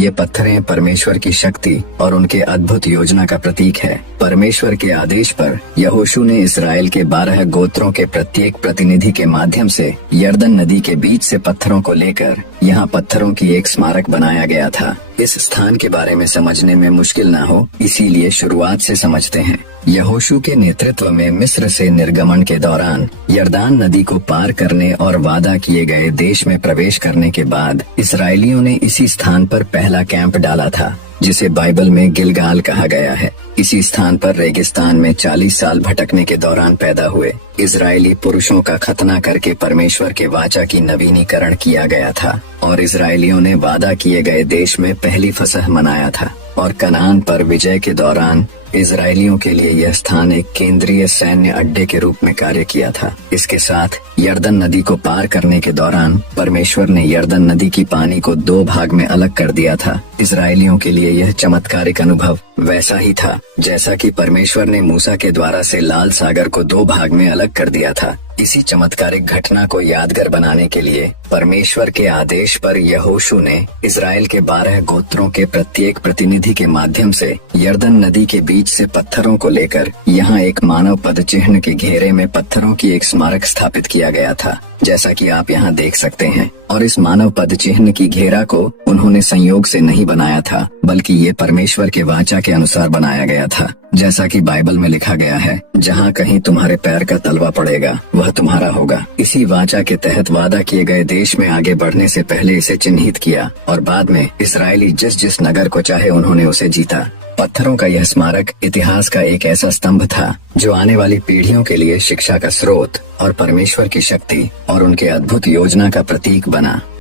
ये पत्थरें परमेश्वर की शक्ति और उनके अद्भुत योजना का प्रतीक है। परमेश्वर के आदेश पर यहोशू ने इस्राएल के 12 गोत्रों के प्रत्येक प्रतिनिधि के माध्यम से यरदन नदी के बीच से पत्थरों को लेकर यहाँ पत्थरों की एक स्मारक बनाया गया था। इस स्थान के बारे में समझने में मुश्किल न हो, इसीलिए शुरुआत से समझते हैं। यहोशू के नेतृत्व में मिस्र से निर्गमन के दौरान यरदान नदी को पार करने और वादा किए गए देश में प्रवेश करने के बाद इस्राएलियों ने इसी स्थान पर पहला कैंप डाला था, जिसे बाइबल में गिलगाल कहा गया है। इसी स्थान पर रेगिस्तान में 40 साल भटकने के दौरान पैदा हुए इजरायली पुरुषों का खतना करके परमेश्वर के वाचा की नवीनीकरण किया गया था और इजरायलियों ने वादा किए गए देश में पहली फसह मनाया था। और कनान पर विजय के दौरान इजरायलियों के लिए यह स्थान एक केंद्रीय सैन्य अड्डे के रूप में कार्य किया था। इसके साथ यरदन नदी को पार करने के दौरान परमेश्वर ने यरदन नदी की पानी को 2 भाग में अलग कर दिया था। इजरायलियों के लिए यह चमत्कारिक अनुभव वैसा ही था जैसा कि परमेश्वर ने मूसा के द्वारा से लाल सागर को 2 भाग में अलग कर दिया था। इसी चमत्कारिक घटना को यादगार बनाने के लिए परमेश्वर के आदेश पर यहोशू ने इजराइल के 12 गोत्रों के प्रत्येक प्रतिनिधि के माध्यम से यरदन नदी के बीच से पत्थरों को लेकर यहाँ एक मानव पद चिन्ह के घेरे में पत्थरों की एक स्मारक स्थापित किया गया था, जैसा कि आप यहाँ देख सकते हैं। और इस मानव पद चिन्ह की घेरा को उन्होंने संयोग से नहीं बनाया था, बल्कि ये परमेश्वर के वाचा के अनुसार बनाया गया था। जैसा कि बाइबल में लिखा गया है, जहाँ कहीं तुम्हारे पैर का तलवा पड़ेगा वह तुम्हारा होगा। इसी वाचा के तहत वादा किए गए देश में आगे बढ़ने से पहले इसे चिन्हित किया और बाद में इस्राएली जिस नगर को चाहे उन्होंने उसे जीता। पत्थरों का यह स्मारक इतिहास का एक ऐसा स्तंभ था जो आने वाली पीढ़ियों के लिए शिक्षा का स्रोत और परमेश्वर की शक्ति और उनके अद्भुत योजना का प्रतीक बना।